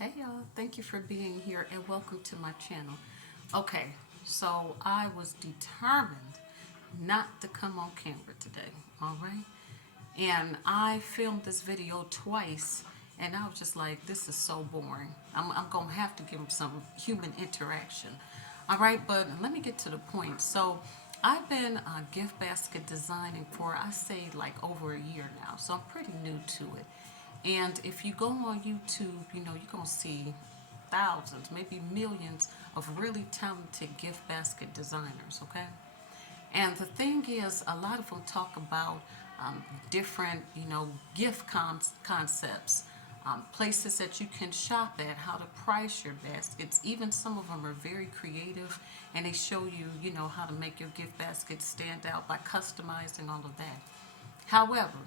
Hey y'all, thank you for being here and welcome to my channel. Okay, so I was determined not to come on camera today, all right? And I filmed this video twice and I was just like, this is so boring. I'm gonna have to give them some human interaction. All right, but let me get to the point. So I've been gift basket designing for, I say, like over a year now, so I'm pretty new to it. And if you go on YouTube, you're going to see thousands, maybe millions of really talented gift basket designers, okay? And the thing is, a lot of them talk about different, concepts, places that you can shop at, how to price your baskets. Even some of them are very creative, and they show you, how to make your gift basket stand out by customizing all of that. However,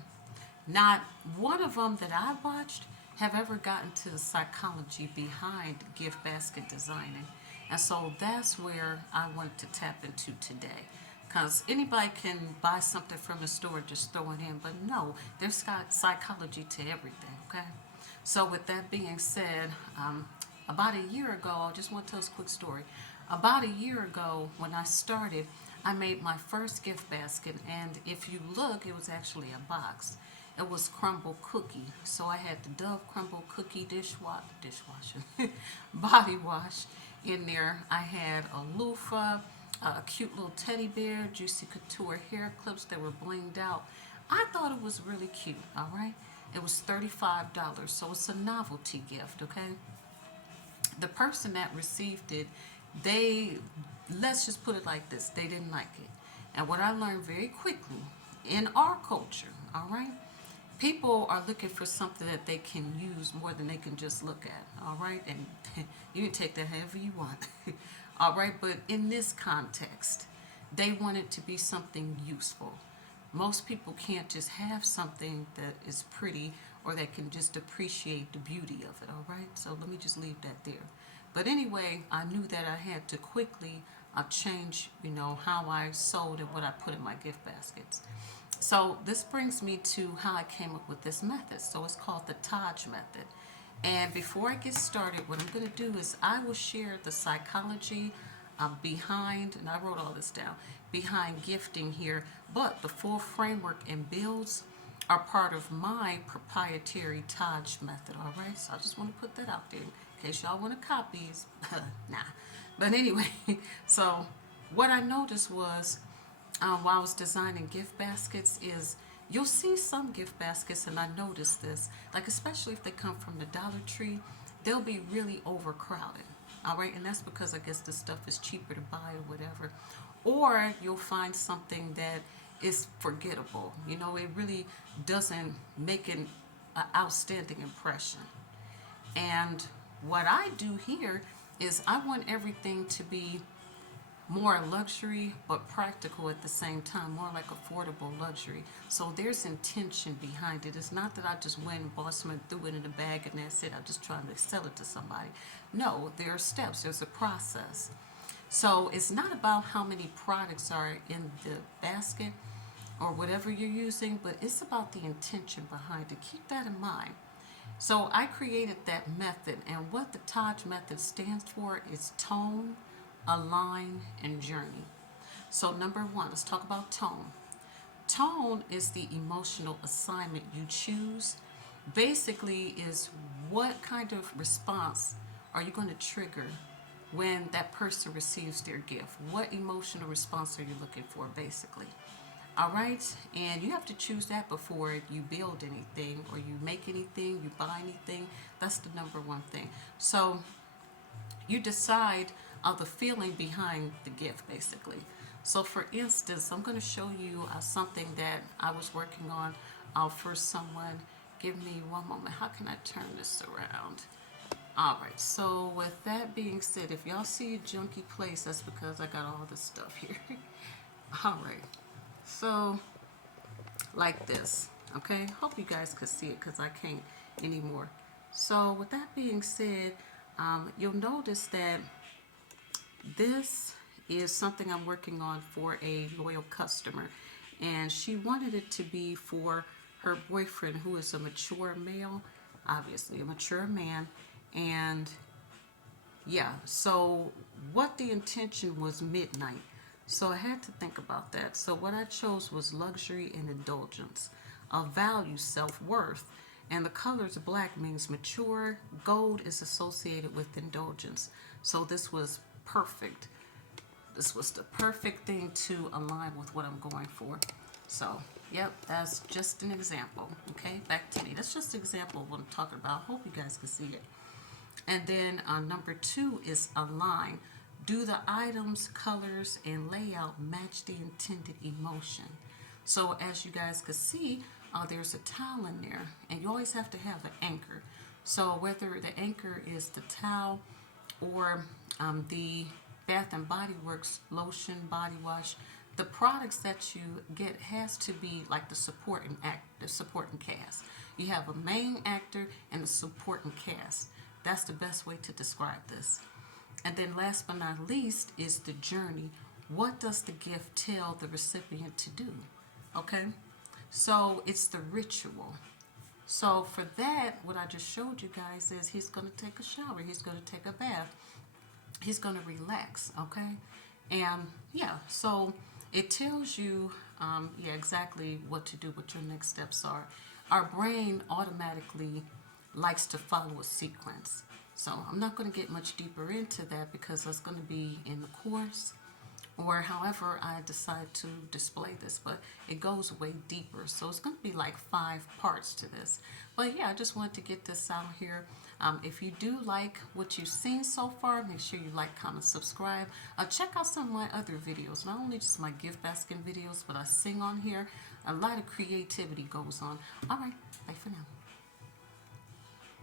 not one of them that I watched have ever gotten to the psychology behind gift basket designing. And so that's where I wanted to tap into today. Because anybody can buy something from the store and just throw it in, but no, there's got psychology to everything, okay? So, with that being said, about a year ago, I just want to tell us a quick story. About a year ago, when I started, I made my first gift basket, and if you look, it was actually a box. It was crumble cookie. So I had the Dove crumble cookie dishwashing body wash in there. I had a loofah, a cute little teddy bear, Juicy Couture hair clips that were blinged out. I thought it was really cute, all right? It was $35, so it's a novelty gift, okay? The person that received it, they, let's just put it like this, they didn't like it. And what I learned very quickly in our culture, all right, people are looking for something that they can use more than they can just look at, all right? And you can take that however you want, all right? But in this context, they want it to be something useful. Most people can't just have something that is pretty or that can just appreciate the beauty of it, all right? So let me just leave that there. But anyway, I knew that I had to quickly change, how I sold and what I put in my gift baskets. So this brings me to how I came up with this method. So it's called the Taj method. And before I get started, what I'm going to do is I will share the psychology behind, and I wrote all this down, behind gifting here, but the full framework and builds are part of my proprietary Taj method, all right? So I just want to put that out there in case y'all want to copy. Nah. But anyway, so what I noticed was while I was designing gift baskets is you'll see some gift baskets, and I noticed this, like especially if they come from the Dollar Tree, they'll be really overcrowded. All right, and that's because I guess the stuff is cheaper to buy or whatever. Or you'll find something that is forgettable. It really doesn't make an outstanding impression. And what I do here is I want everything to be more luxury but practical at the same time, more like affordable luxury. So there's intention behind it. It's not that I just went and bought some and threw it in a bag and that's it. I'm just trying to sell it to somebody. No, there are steps, there's a process. So it's not about how many products are in the basket or whatever you're using, but it's about the intention behind it. Keep that in mind. So I created that method, and what the Taj method stands for is tone, align, and journey. So number one, let's talk about tone. Tone is the emotional assignment you choose. Basically, is what kind of response are you going to trigger when that person receives their gift? What emotional response are you looking for, basically? All right, and you have to choose that before you build anything or you make anything, you buy anything. That's the number one thing. So you decide the feeling behind the gift, basically. So, for instance, I'm going to show you something that I was working on for someone. Give me one moment. How can I turn this around? All right. So, with that being said, if y'all see a junky place, that's because I got all this stuff here. All right. So, like this. Okay. Hope you guys could see it because I can't anymore. So, with that being said, you'll notice that this is something I'm working on for a loyal customer, and she wanted it to be for her boyfriend, who is a mature male, obviously a mature man, And yeah, so what the intention was midnight. So I had to think about that. So what I chose was luxury and indulgence, value, self-worth. And the colors black means mature. Gold is associated with indulgence. So this was perfect. This was the perfect thing to align with what I'm going for. So, yep, that's just an example. Okay, back to me. That's just an example of what I'm talking about. I hope you guys can see it. And then number 2 is align. Do the items, colors, and layout match the intended emotion? So as you guys can see, there's a towel in there, and you always have to have an anchor. So whether the anchor is the towel or the Bath and Body Works lotion, body wash, the products that you get has to be like the supporting cast. You have a main actor and a supporting cast. That's the best way to describe this. And then last but not least is the journey. What does the gift tell the recipient to do? Okay? So it's the ritual. So for that, what I just showed you guys is he's going to take a shower. He's going to take a bath. He's going to relax, okay? And yeah, so it tells you, yeah, exactly what to do, what your next steps are. Our brain automatically likes to follow a sequence. So I'm not going to get much deeper into that because that's going to be in the course or however I decide to display this, but it goes way deeper. So it's going to be like 5 parts to this. But yeah, I just wanted to get this out here. If you do like what you've seen so far, make sure you like, comment, subscribe. Check out some of my other videos, not only just my gift basket videos, but I sing on here. A lot of creativity goes on. All right, bye for now.